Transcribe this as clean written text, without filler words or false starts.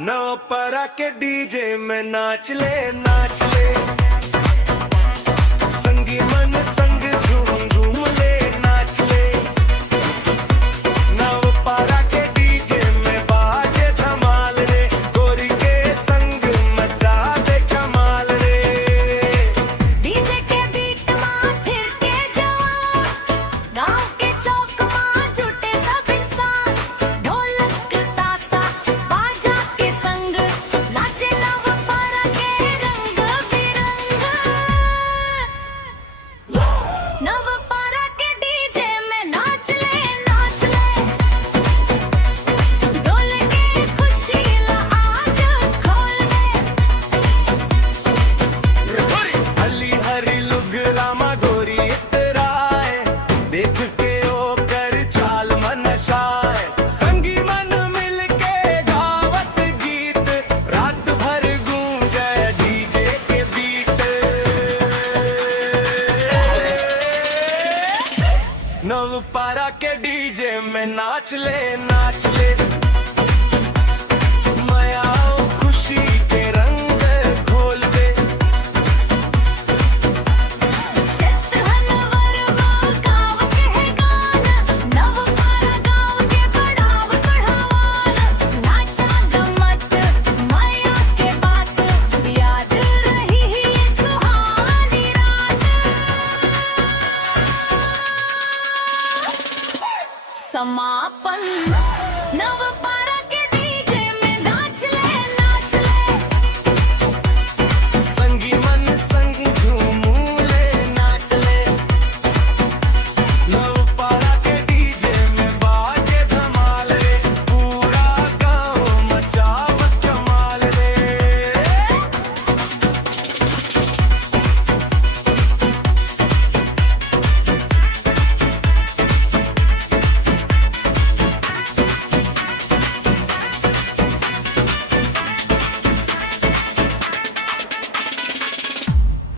नवपरा के डीजे में नाच ले नाच ले, संगी मन संग झूम झूम ले नाच ले। नवपरा के डीजे में बाजे धमाल रे, गोरी के संग मचा दे कमाल रे। डीजे के बीट मां फिर के जवान, गांव के चौक मां जुटे सब इंसान। ढोलक तासा बाजा के संग नाचे नवपरा के रंग बिरंग। नवपरा के डीजे में नाच ले नाच ले, ढोल के खुशी ला आज खोल दे। हली हरी लुगरामा गोरी इतराए, देख के ओ कर चाल मन शाय। संगी मन मिल के गावत गीत, रात भर गूंजे डीजे के बीट। नवपरा के डीजे में नाच ले नाच ले,